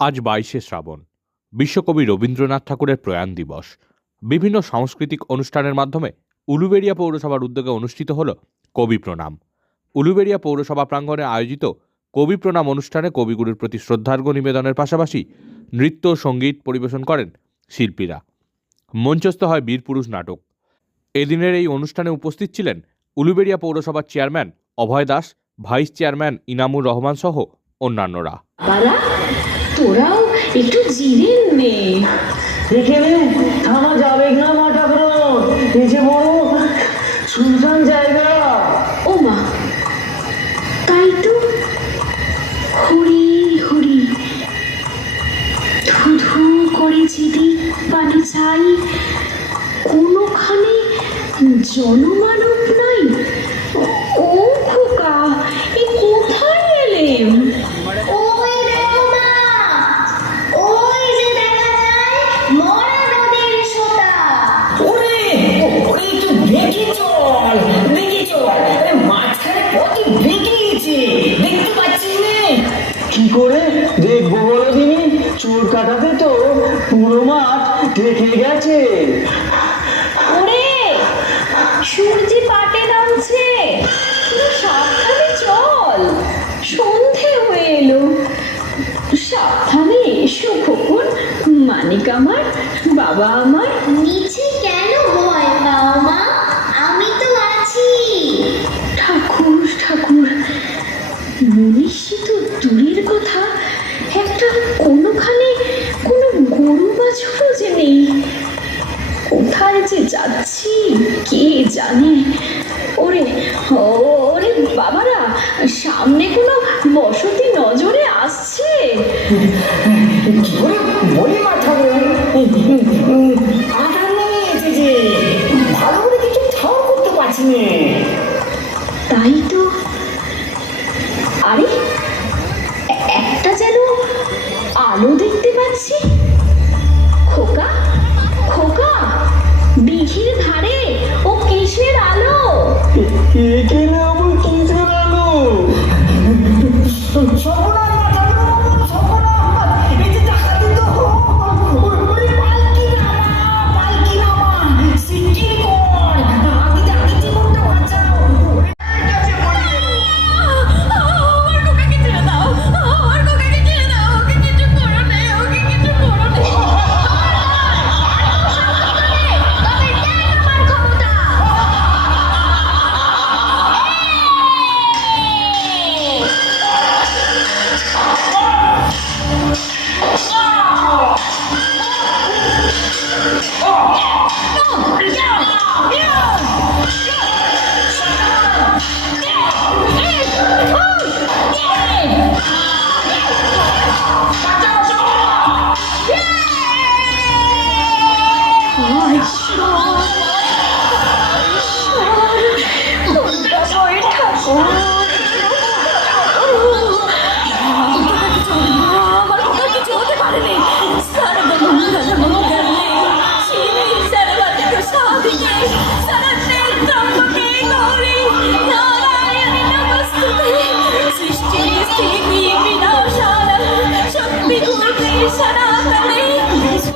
আজ 22শে শ্রাবণ, বিশ্বকবি রবীন্দ্রনাথ ঠাকুরের প্রয়াণ দিবস। বিভিন্ন সাংস্কৃতিক অনুষ্ঠানের মাধ্যমে উলুবেড়িয়া পৌরসভার উদ্যোগে অনুষ্ঠিত হল কবি প্রণাম। উলুবেড়িয়া পৌরসভা প্রাঙ্গণে আয়োজিত কবি প্রণাম অনুষ্ঠানে কবিগুরুর প্রতি শ্রদ্ধার্ঘ্য নিবেদনের পাশাপাশি নৃত্য সঙ্গীত পরিবেশন করেন শিল্পীরা। মঞ্চস্থ হয় বীরপুরুষ নাটক। এদিনের এই অনুষ্ঠানে উপস্থিত ছিলেন উলুবেড়িয়া পৌরসভার চেয়ারম্যান অভয় দাস, ভাইস চেয়ারম্যান ইনামুর রহমান সহ অন্যান্যরা। তোরাও একটু জিরে নে। এখানে থামা যাবে না মা ঠাকুর, এই যে বড় শুনশান জায়গা। ও মা, তাই তো। হরি হরি, ধু ধু করে যেদিক পানে চাই, কোনোখানে জনমানব নাই। ও খোকা, এ কোথায় এলেম? কি করে দেখবো বলো দিনি, চোর কাটাতে তো পুরো মাঠ ঢেকে গেছে। ওরে, সূর্যি পাটে নামছে, সাবধানে চল, সন্ধে হয়ে এলো। সাবধানে এসো খোকন, মানিক আমার, বাবা আমার। নিচে কেন ভয় পাও মা, আমি তো আছি। ঠাকুর ঠাকুর, মনীষী তো দূরের কথা, একটা কোনোখানে কোনো গরু বাছুরও যে নেই। কোথায় যে যাচ্ছি কে জানে। ওরে ওরে বাবারা, সামনে কোনো বসতি নজরে আসছে? বলি মা ঠাকুর, আধার নেমে এসেছে, ভালো করে কিছু ঠাও করতে পারছি না। তাই তো। আরে, একটা যেন আলো দেখতে পাচ্ছি। খোকা খোকা, দিঘির ধারে ও কিসের আলো? এখানে